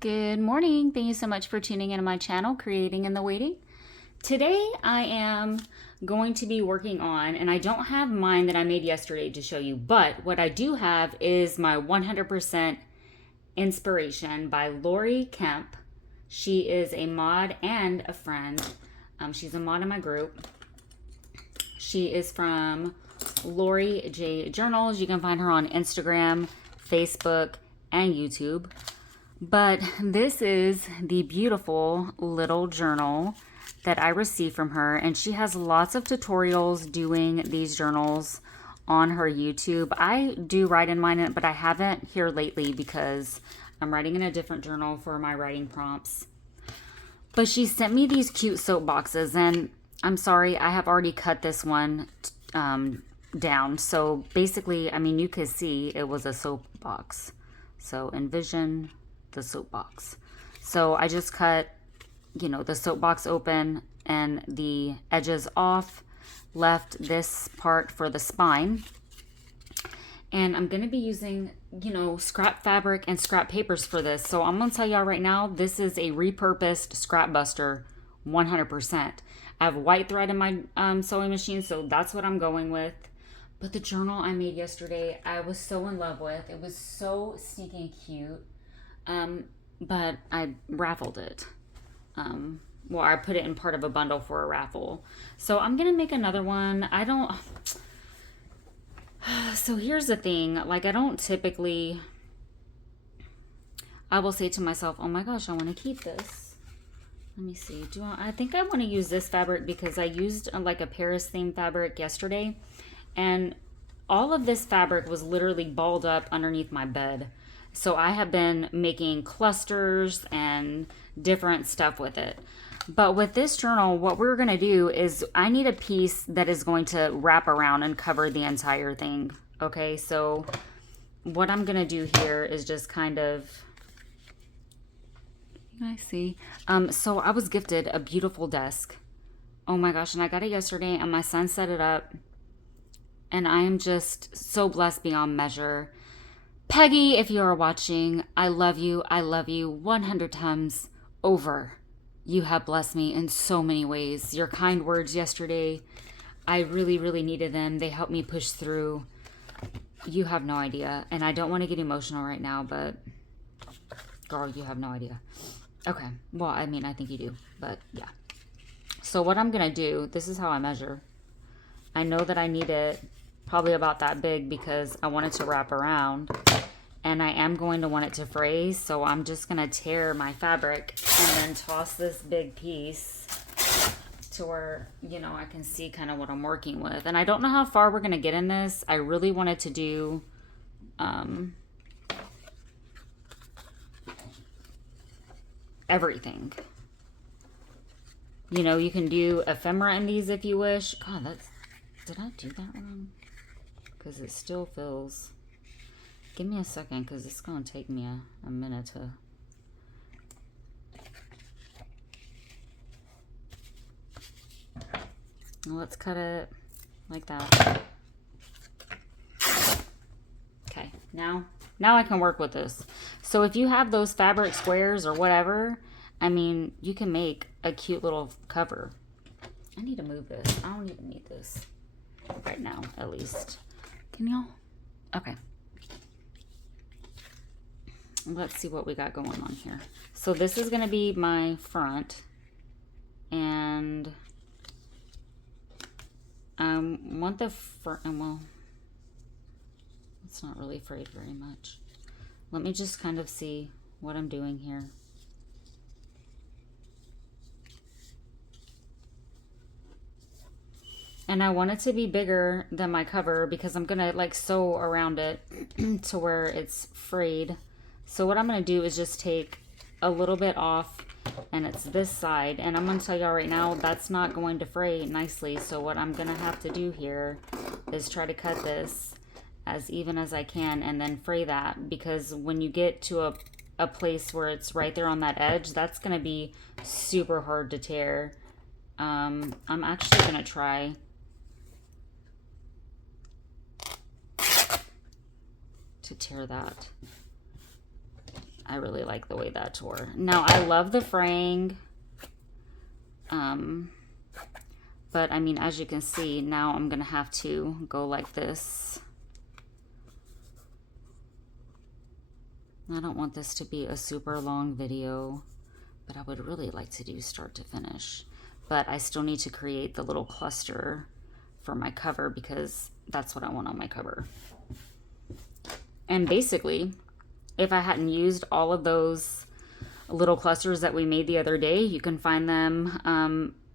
Good morning. Thank you so much for tuning into my channel, Creating in the Waiting. Today I am going to be working on, and I don't have mine that I made yesterday to show you, but what I do have is my 100% inspiration by Laurie Kemp. She is a mod and a friend. She's a mod in my group. She is from Laurie J Journals. You can find her on Instagram, Facebook, and YouTube. But this is the beautiful little journal that I received from her, and she has lots of tutorials doing these journals on her YouTube. I do write in mine, but I haven't here lately because I'm writing in a different journal for my writing prompts. But she sent me these cute soap boxes, and I'm sorry, I have already cut this one down. So basically, I mean, you could see it was a soap box. So envision the soapbox. So I just cut, the soapbox open and the edges off, left this part for the spine. And I'm going to be using, scrap fabric and scrap papers for this. So I'm going to tell y'all right now, this is a repurposed scrap buster, 100%. I have white thread in my sewing machine, so that's what I'm going with. But the journal I made yesterday, I was so in love with. It was so sneaking cute. But I raffled it. Well, I put it in part of a bundle for a raffle. So I'm going to make another one. So here's the thing. I don't typically, I will say to myself, oh my gosh, I want to keep this. Let me see. I think I want to use this fabric because I used a Paris themed fabric yesterday. And all of this fabric was literally balled up underneath my bed. So I have been making clusters and different stuff with it. But with this journal, what we're going to do is I need a piece that is going to wrap around and cover the entire thing. Okay, so what I'm going to do here is just kind of, I see. So I was gifted a beautiful desk. Oh my gosh, and I got it yesterday and my son set it up. And I am just so blessed beyond measure. Peggy, if you are watching, I love you. I love you 100 times over. You have blessed me in so many ways. Your kind words yesterday, I really, really needed them. They helped me push through. You have no idea. And I don't want to get emotional right now, but girl, you have no idea. Okay. Well, I mean, I think you do, but yeah. So what I'm going to do, this is how I measure. I know that I need it probably about that big because I want it to wrap around, and I am going to want it to fray, so I'm just going to tear my fabric and then toss this big piece to where, I can see kind of what I'm working with. And I don't know how far we're going to get in this. I really wanted to do everything. You can do ephemera in these if you wish. God, did I do that wrong? Because it still feels. Give me a second because it's going to take me a minute to. Let's cut it like that. Okay, now I can work with this. So if you have those fabric squares or whatever, I mean, you can make a cute little cover. I need to move this. I don't even need this right now, at least. Can y'all? Okay. Let's see what we got going on here. So this is going to be my front. And I want the front, well, it's not really frayed very much. Let me just kind of see what I'm doing here. And I want it to be bigger than my cover because I'm going to sew around it to where it's frayed. So what I'm going to do is just take a little bit off, and it's this side. And I'm going to tell y'all right now, that's not going to fray nicely. So what I'm going to have to do here is try to cut this as even as I can and then fray that. Because when you get to a place where it's right there on that edge, that's going to be super hard to tear. I'm actually going to try to tear that. I really like the way that tore. Now, I love the fraying. But I mean, as you can see, now I'm going to have to go like this. I don't want this to be a super long video, but I would really like to do start to finish. But I still need to create the little cluster for my cover because that's what I want on my cover. And basically, if I hadn't used all of those little clusters that we made the other day, you can find them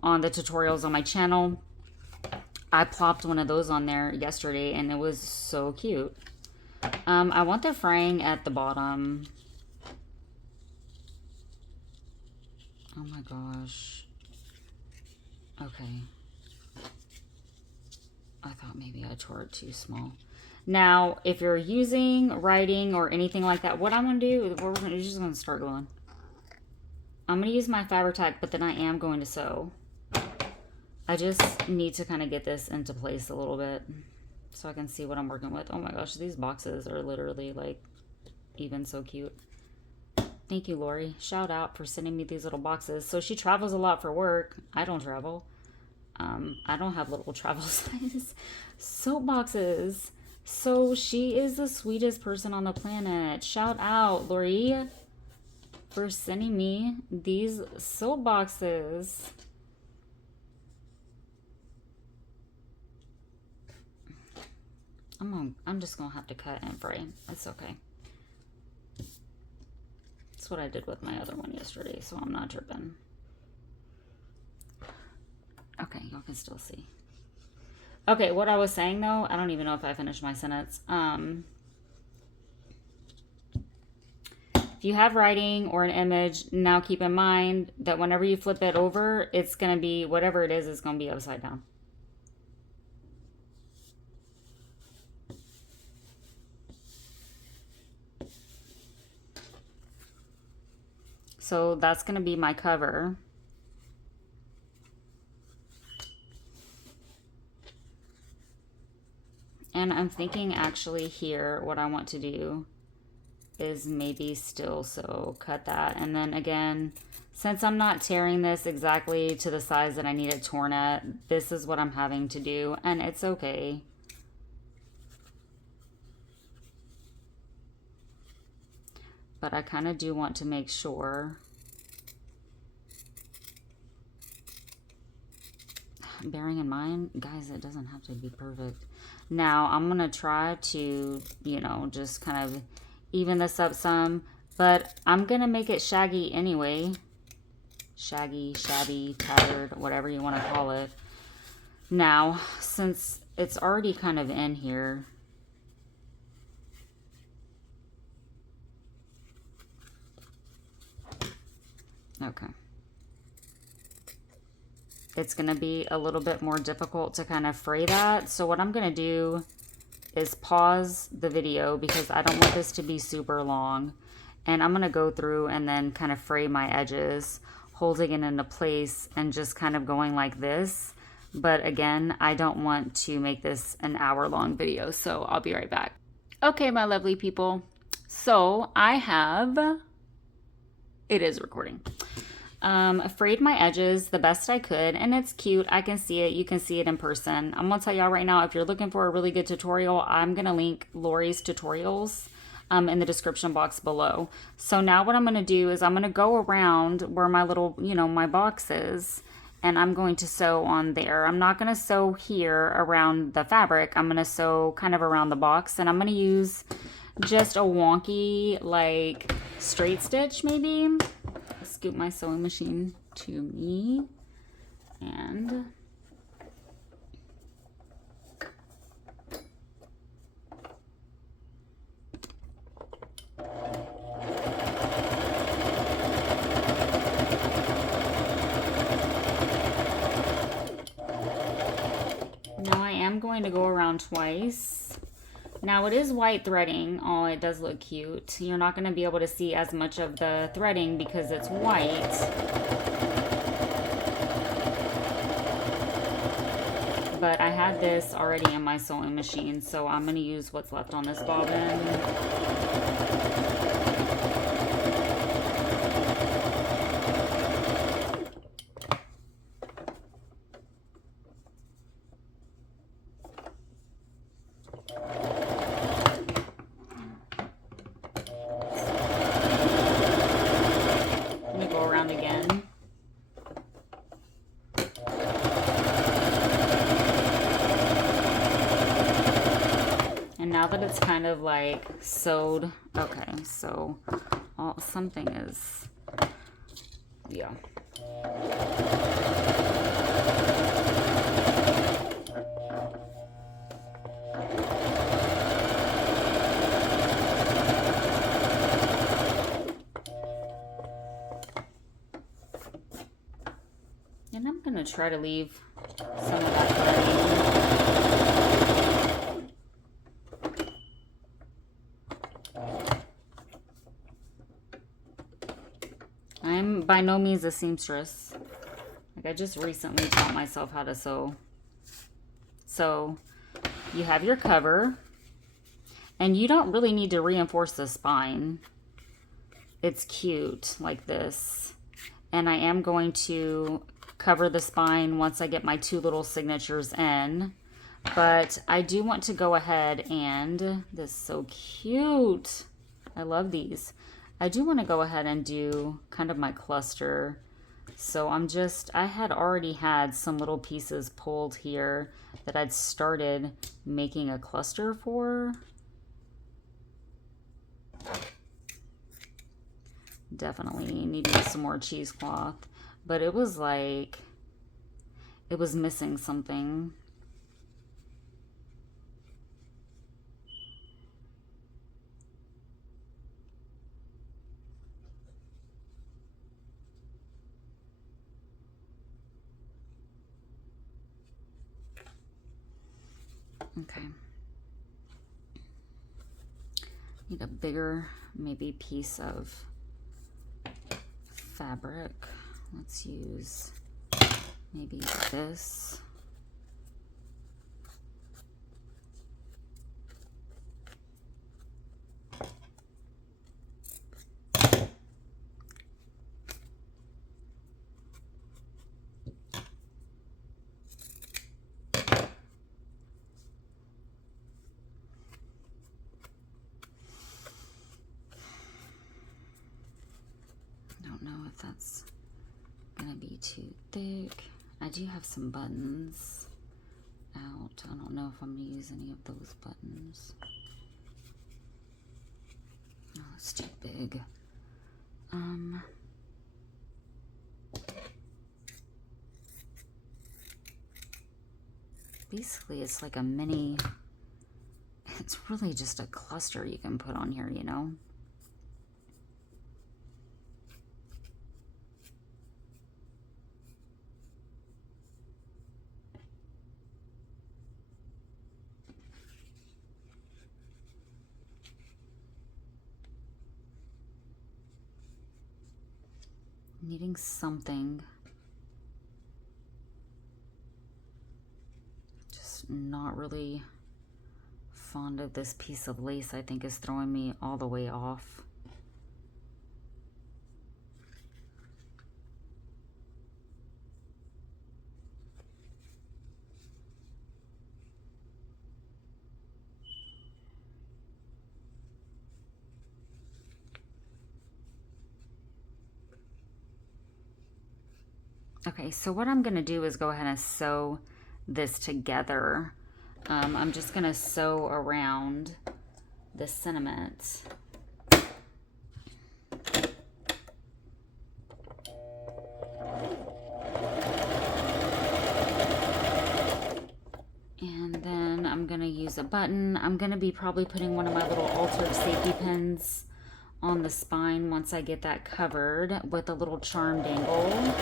on the tutorials on my channel. I plopped one of those on there yesterday and it was so cute. I want the fraying at the bottom. Oh my gosh. Okay. I thought maybe I tore it too small. Now, if you're using writing or anything like that, what I'm going to do is we're just going to start gluing. I'm going to use my Fabric-Tac, but then I am going to sew. I just need to kind of get this into place a little bit so I can see what I'm working with. Oh my gosh, these boxes are literally like even so cute. Thank you, Laurie. Shout out for sending me these little boxes. So she travels a lot for work. I don't travel. I don't have little travel size soap boxes. So she is the sweetest person on the planet. Shout out, Laurie, for sending me these soap boxes. I'm just gonna have to cut and fray. It's okay. That's what I did with my other one yesterday, so I'm not tripping. Okay, y'all can still see. Okay, what I was saying though, I don't even know if I finished my sentence. If you have writing or an image, now keep in mind that whenever you flip it over, it's gonna be, whatever it is, it's gonna be upside down. So that's going to be my cover. And I'm thinking actually here, what I want to do is maybe still so cut that. And then again, since I'm not tearing this exactly to the size that I need it torn at, this is what I'm having to do. And it's okay. But I kind of do want to make sure. Bearing in mind, guys, it doesn't have to be perfect. Now, I'm going to try to, you know, just kind of even this up some. But I'm going to make it shaggy anyway. Shaggy, shabby, tattered, whatever you want to call it. Now, since it's already kind of in here, okay. It's going to be a little bit more difficult to kind of fray that. So what I'm going to do is pause the video because I don't want this to be super long. And I'm going to go through and then kind of fray my edges, holding it into place and just kind of going like this. But again, I don't want to make this an hour-long video, so I'll be right back. Okay, my lovely people. So I have... It is recording. Frayed my edges the best I could, and it's cute. I can see it. You can see it in person. I'm gonna tell y'all right now, if you're looking for a really good tutorial, I'm gonna link Laurie's tutorials in the description box below. So now what I'm gonna do is I'm gonna go around where my little, you know, my box is, and I'm going to sew on there. I'm not gonna sew here around the fabric. I'm gonna sew kind of around the box, and I'm gonna use just a wonky, like, straight stitch maybe. Scoop my sewing machine to me, and now I am going to go around twice. Now it is white threading. Oh, it does look cute. You're not going to be able to see as much of the threading because it's white. But I had this already in my sewing machine, so I'm going to use what's left on this bobbin. that it's kind of like sewed. Okay, so something is, yeah. And I'm gonna try to leave some of that threading. I'm by no means a seamstress. Like, I just recently taught myself how to sew. So you have your cover, and you don't really need to reinforce the spine. It's cute like this. And I am going to cover the spine once I get my 2 little signatures in. But I do want to go ahead and, this is so cute. I love these. I do want to go ahead and do kind of my cluster. So I had already had some little pieces pulled here that I'd started making a cluster for. Definitely needing some more cheesecloth, but it was like, it was missing something. Okay. Need a bigger, maybe, piece of fabric. Let's use maybe this. That's gonna be too thick. I do have some buttons out. I don't know if I'm gonna use any of those buttons. Oh, it's too big. Basically it's like a mini, it's really just a cluster you can put on here, you know? Needing something. Just not really fond of this piece of lace. I think is throwing me all the way off. Okay, so what I'm going to do is go ahead and sew this together. I'm just going to sew around the sentiment. And then I'm going to use a button. I'm going to be probably putting one of my little altered safety pins on the spine once I get that covered with a little charm dangle.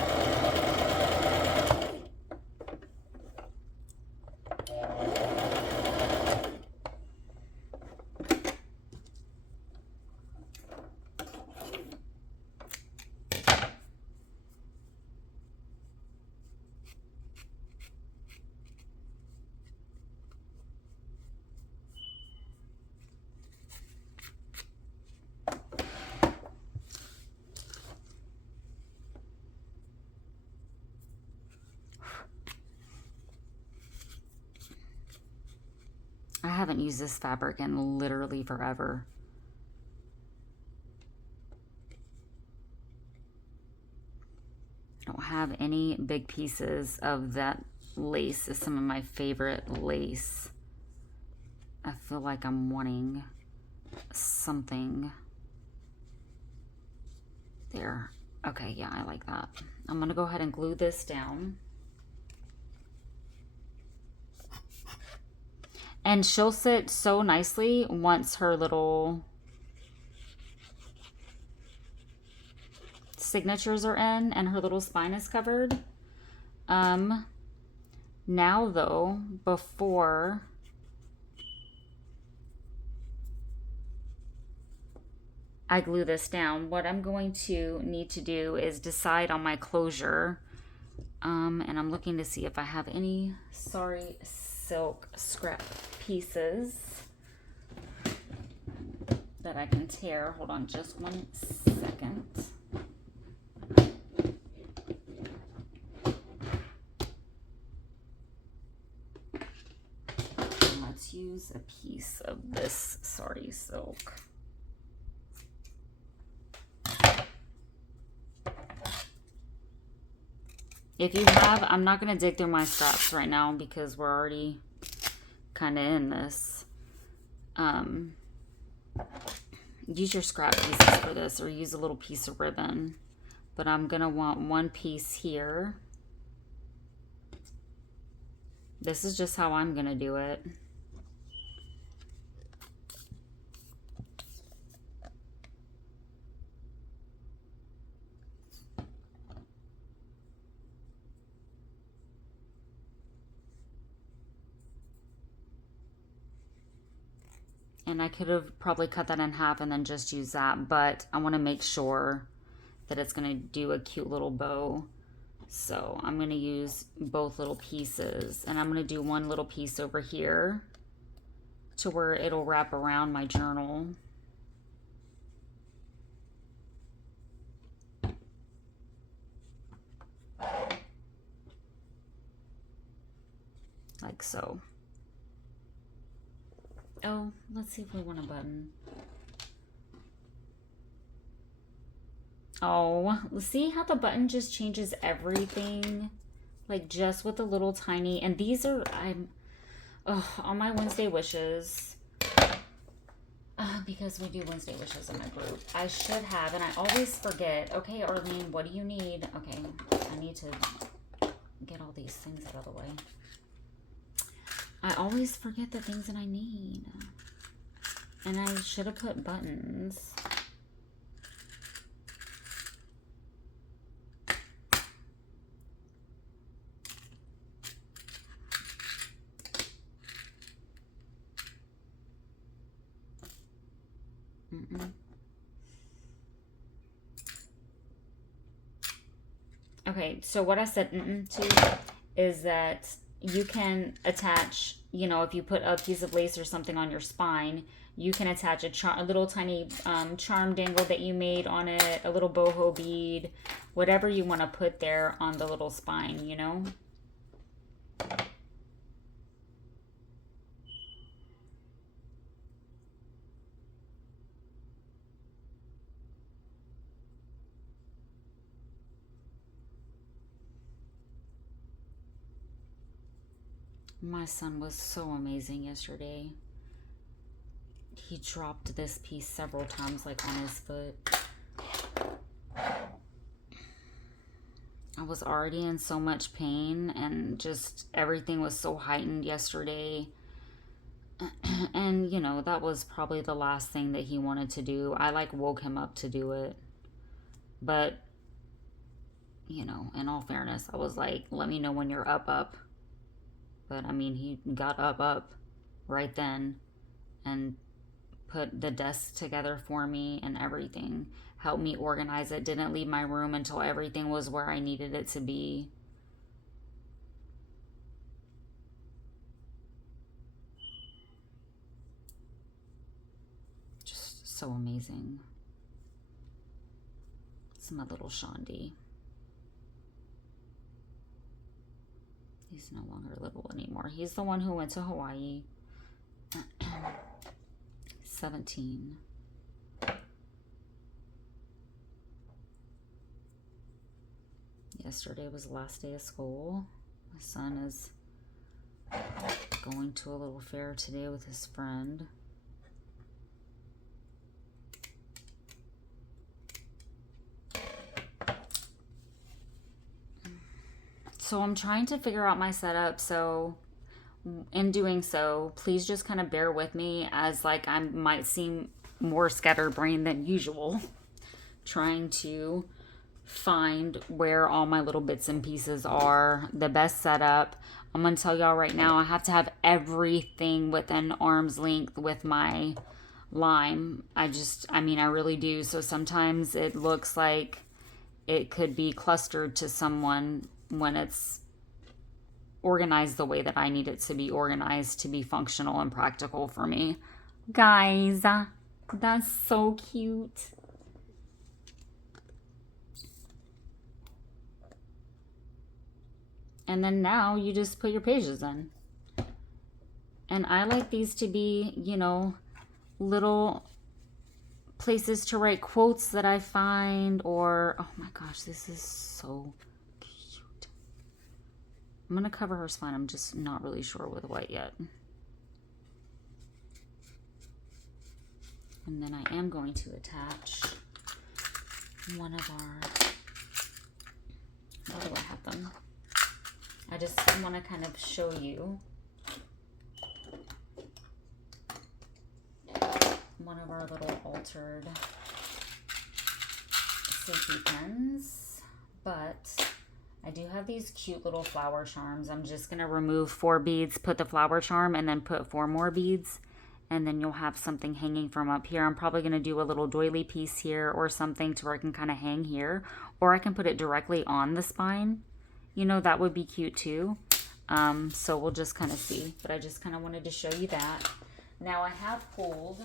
I haven't used this fabric in literally forever. I don't have any big pieces of that lace. Is some of my favorite lace. I feel like I'm wanting something there. Okay, yeah, I like that. I'm gonna go ahead and glue this down. And she'll sit so nicely once her little signatures are in and her little spine is covered. Now though, before I glue this down, what I'm going to need to do is decide on my closure. And I'm looking to see if I have any Sari silk scrap pieces that I can tear. Hold on just 1 second. And let's use a piece of this Sari silk. If you have, I'm not going to dig through my scraps right now because we're already kind of in this. Use your scrap pieces for this, or use a little piece of ribbon. But I'm going to want one piece here. This is just how I'm going to do it. And I could have probably cut that in half and then just use that, but I want to make sure that it's going to do a cute little bow. So I'm going to use both little pieces, and I'm going to do one little piece over here to where it'll wrap around my journal. Like so. Oh, let's see if we want a button. Oh, see how the button just changes everything? Like just with a little tiny, and these are, on my Wednesday wishes, because we do Wednesday wishes in my group. I should have, and I always forget. Okay, Arlene, what do you need? Okay, I need to get all these things out of the way. I always forget the things that I need. And I should have put buttons. Okay, so what I said to is that you can attach, you know, if you put a piece of lace or something on your spine, you can attach a little tiny charm dangle that you made on it, a little boho bead, whatever you want to put there on the little spine, you know? My son was so amazing yesterday. He dropped this piece several times, like on his foot. I was already in so much pain, and just everything was so heightened yesterday. And, you know, that was probably the last thing that he wanted to do. I, like, woke him up to do it. But, you know, in all fairness, I was like, let me know when you're up. But, I mean, he got up right then and put the desk together for me and everything. Helped me organize it. Didn't leave my room until everything was where I needed it to be. Just so amazing. It's my little Shondi. He's no longer little anymore. He's the one who went to Hawaii. 17. Yesterday was the last day of school. My son is going to a little fair today with his friend. So I'm trying to figure out my setup, so in doing so, please just kind of bear with me, as like I might seem more scatterbrained than usual, trying to find where all my little bits and pieces are, the best setup. I'm gonna tell y'all right now, I have to have everything within arm's length with my lime. I really do. So sometimes it looks like it could be clustered to someone when it's organized the way that I need it to be organized to be functional and practical for me. Guys, that's so cute. And then now you just put your pages in. And I like these to be, you know, little places to write quotes that I find, or, oh my gosh, this is so cute. I'm going to cover her spine. I'm just not really sure with white yet. And then I am going to attach one of our, how do I have them? I just want to kind of show you one of our little altered safety pins, but I do have these cute little flower charms. I'm just going to remove 4 beads, put the flower charm, and then put 4 more beads, and then you'll have something hanging from up here. I'm probably going to do a little doily piece here or something to where I can kind of hang here, or I can put it directly on the spine. You know, that would be cute too. So we'll just kind of see, but I just kind of wanted to show you that. Now I have pulled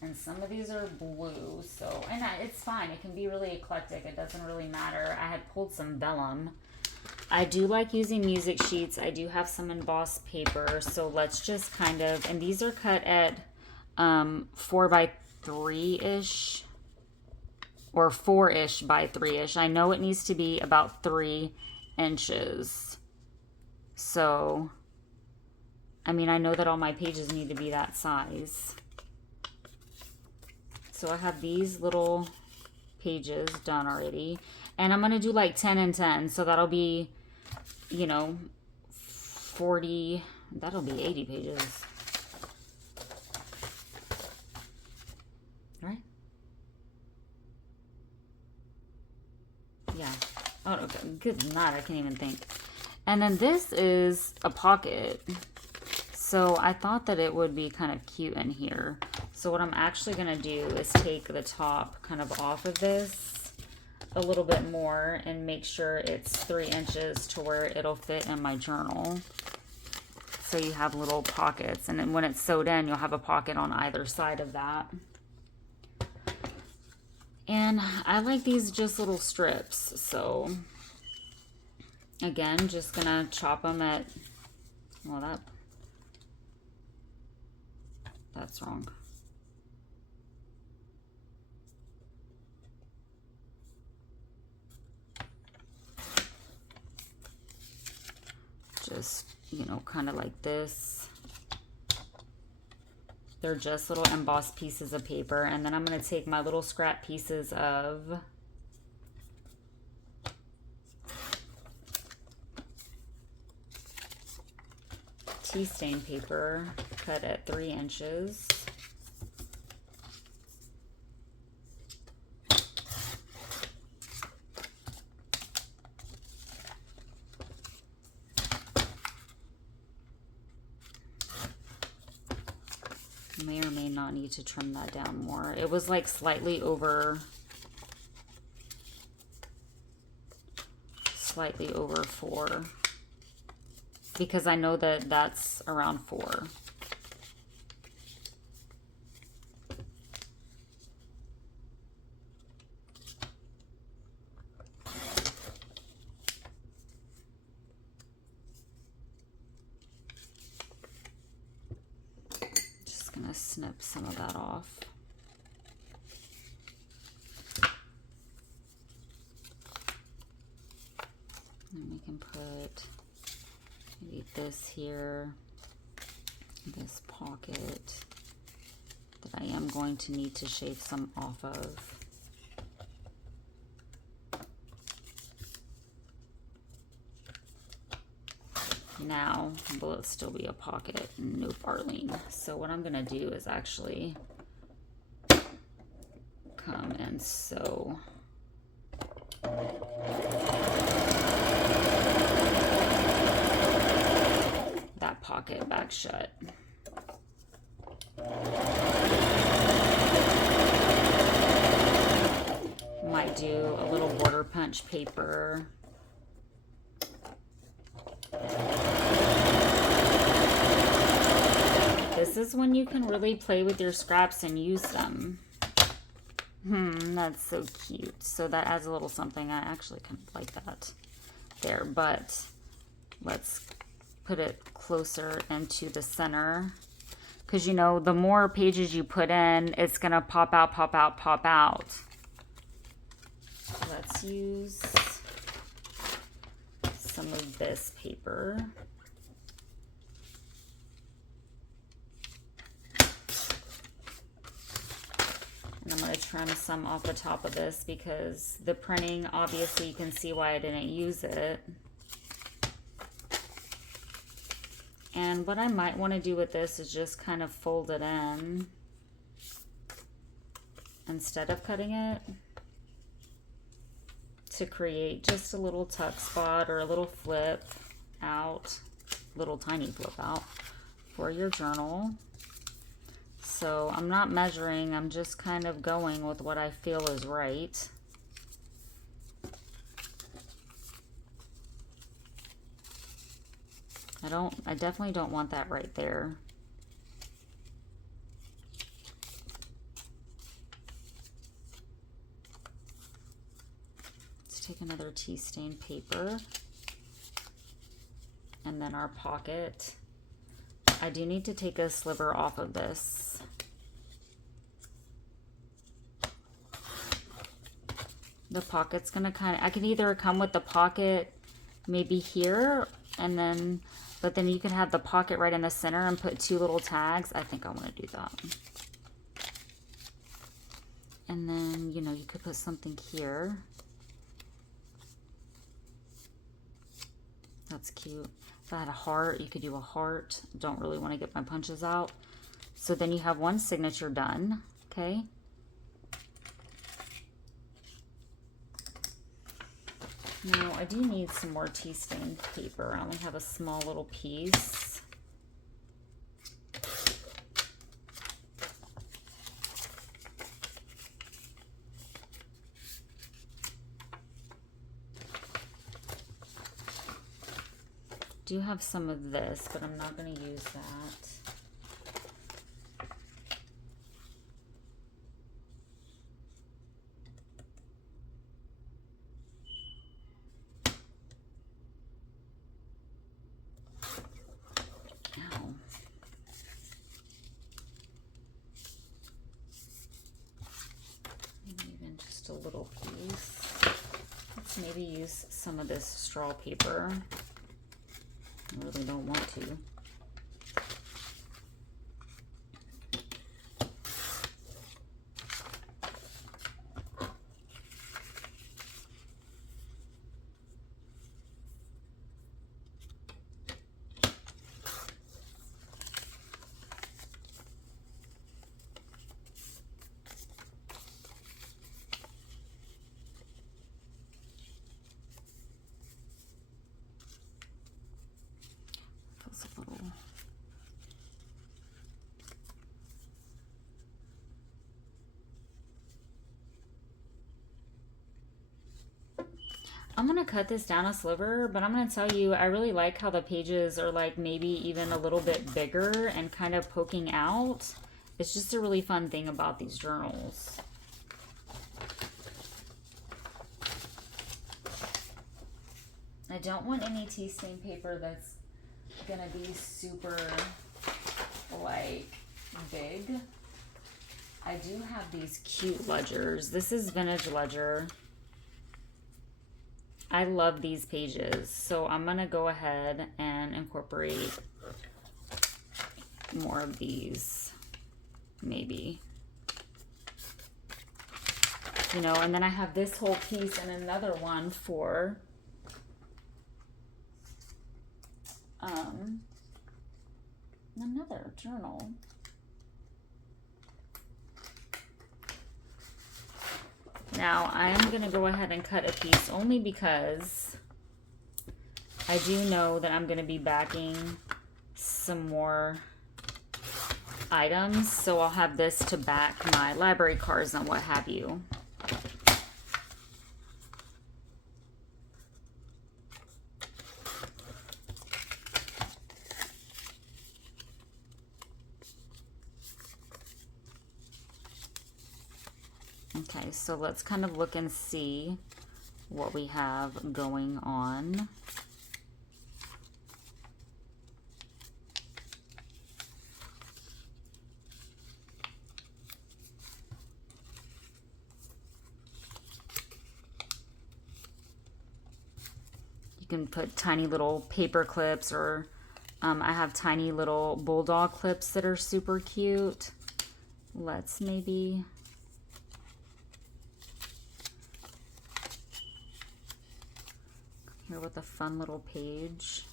and some of these are blue, so, and it's fine. It can be really eclectic. It doesn't really matter. I had pulled some vellum. I do like using music sheets. I do have some embossed paper, so let's just kind of, and these are cut at 4 by 3-ish. Or 4-ish by 3-ish. I know it needs to be about 3 inches. So, I mean, I know that all my pages need to be that size. So I have these little pages done already. And I'm going to do like 10 and 10. So that'll be, you know, 40, that'll be 80 pages. Right? Yeah. Oh, okay. Good night. I can't even think. And then this is a pocket. So I thought that it would be kind of cute in here. So what I'm actually going to do is take the top kind of off of this a little bit more and make sure it's 3 inches to where it'll fit in my journal. So you have little pockets. And then when it's sewed in, you'll have a pocket on either side of that. And I like these just little strips, so again, just gonna chop them at, well, that's wrong. Just, you know, kind of like this. They're just little embossed pieces of paper. And then I'm going to take my little scrap pieces of tea stain paper, cut at 3 inches. May or may not need to trim that down more. It was like slightly over 4, because I know that that's around 4. Gonna snip some of that off. And we can put maybe this here, this pocket that I am going to need to shave some off of. Now, will it still be a pocket? Nope, Arlene. So what I'm gonna do is actually come and sew that pocket back shut. Might do a little border punch paper. This is when you can really play with your scraps and use them. That's so cute. So that adds a little something. I actually kind of like that there, but let's put it closer into the center. Because, you know, the more pages you put in, it's going to pop out, pop out, pop out. Let's use some of this paper. And I'm going to trim some off the top of this because the printing, obviously you can see why I didn't use it. And what I might want to do with this is just kind of fold it in instead of cutting it to create just a little tuck spot or a little flip out, little tiny flip out for your journal. So I'm not measuring, I'm just kind of going with what I feel is right. I definitely don't want that right there. Let's take another tea stain paper. And then our pocket. I do need to take a sliver off of this. The pocket's gonna I can either come with the pocket maybe here and then, but then you can have the pocket right in the center and put two little tags. I think I want to do that. And then, you know, you could put something here. That's cute. If I had a heart, you could do a heart. Don't really want to get my punches out. So then you have one signature done, okay? Now, I do need some more tea stain paper. I only have a small little piece. Do have some of this, but I'm not going to use that. A little piece. Let's maybe use some of this straw paper. I really don't want to. I'm going to cut this down a sliver, but I'm going to tell you, I really like how the pages are like maybe even a little bit bigger and kind of poking out. It's just a really fun thing about these journals. I don't want any tea stain paper that's going to be super like big. I do have these cute ledgers. This is vintage ledger. I love these pages. So I'm going to go ahead and incorporate more of these, maybe. You know, and then I have this whole piece and another one for another journal. Now I am going to go ahead and cut a piece only because I do know that I'm going to be backing some more items. So I'll have this to back my library cards and what have you. Okay, so let's kind of look and see what we have going on. You can put tiny little paper clips, or I have tiny little bulldog clips that are super cute. Let's maybe... here with a fun little page.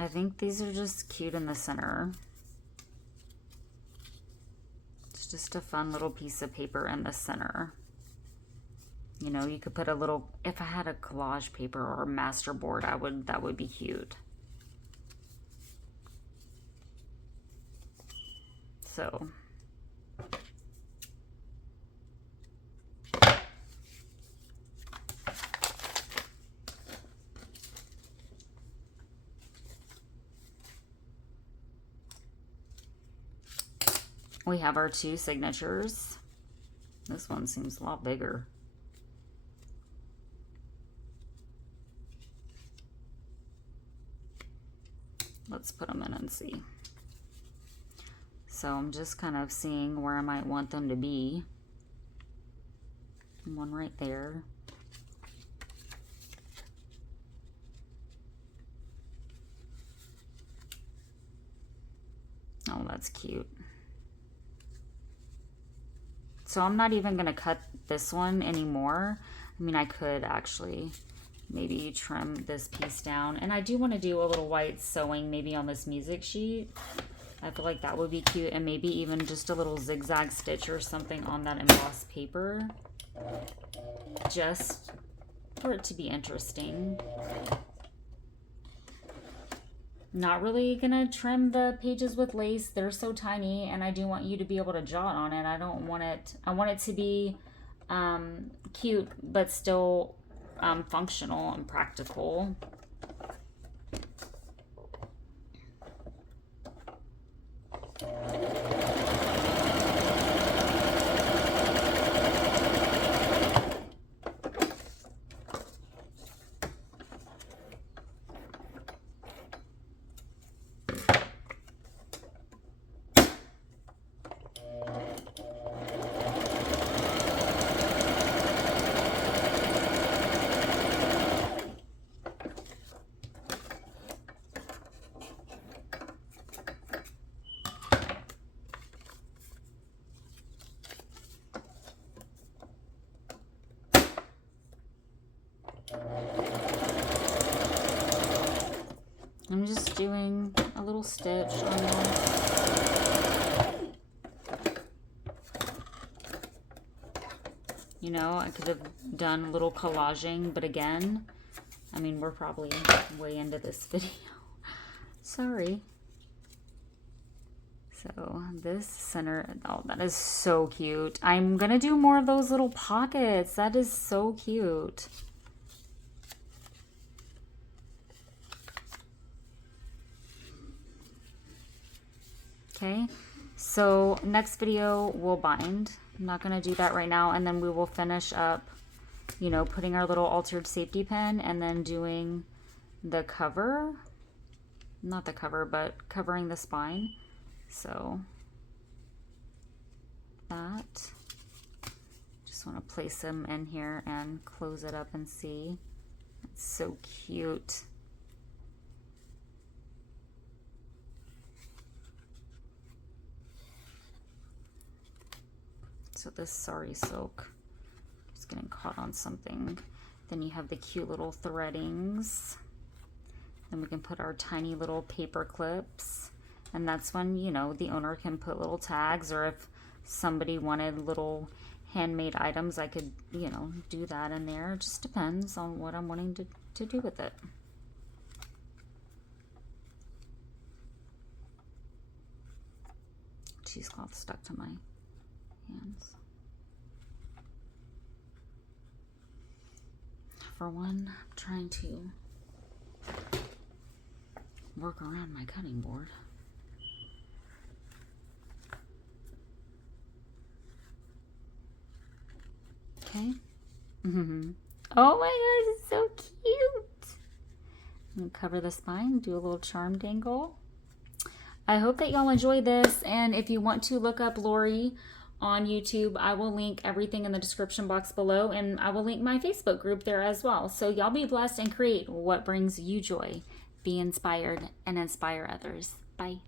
I think these are just cute in the center. It's just a fun little piece of paper in the center. You know, you could put a little, if I had a collage paper or a master board, that would be cute. So we have our two signatures. This one seems a lot bigger. Let's put them in and see. So I'm just kind of seeing where I might want them to be. One right there. Oh, that's cute. So I'm not even going to cut this one anymore. I mean, I could actually maybe trim this piece down. And I do want to do a little white sewing maybe on this music sheet. I feel like that would be cute. And maybe even just a little zigzag stitch or something on that embossed paper. Just for it to be interesting. Not really gonna trim the pages with lace. They're so tiny, and I do want you to be able to jot on it. I don't want it, I want it to be cute, but still functional and practical. I'm just doing a little stitch on this. You know, I could have done a little collaging, but again, I mean, we're probably way into this video. Sorry. So So this center, oh, that is so cute. I'm gonna do more of those little pockets. That is so cute. Okay, so next video we'll bind. I'm not gonna do that right now, and then we will finish up, you know, putting our little altered safety pin and then doing the cover. Not the cover, but covering the spine. So that, just want to place them in here and close it up and see. It's so cute. So this sari silk is getting caught on something. Then you have the cute little threadings. Then we can put our tiny little paper clips. And that's when, you know, the owner can put little tags, or if somebody wanted little handmade items, I could, you know, do that in there. It just depends on what I'm wanting to do with it. Cheesecloth stuck to my hands. For one, I'm trying to work around my cutting board. Okay. Oh my gosh, it's so cute. I'm gonna cover the spine, do a little charm dangle. I hope that y'all enjoy this, and if you want to look up Laurie on YouTube, I will link everything in the description box below, and I will link my Facebook group there as well. So y'all be blessed and create what brings you joy. Be inspired and inspire others. Bye.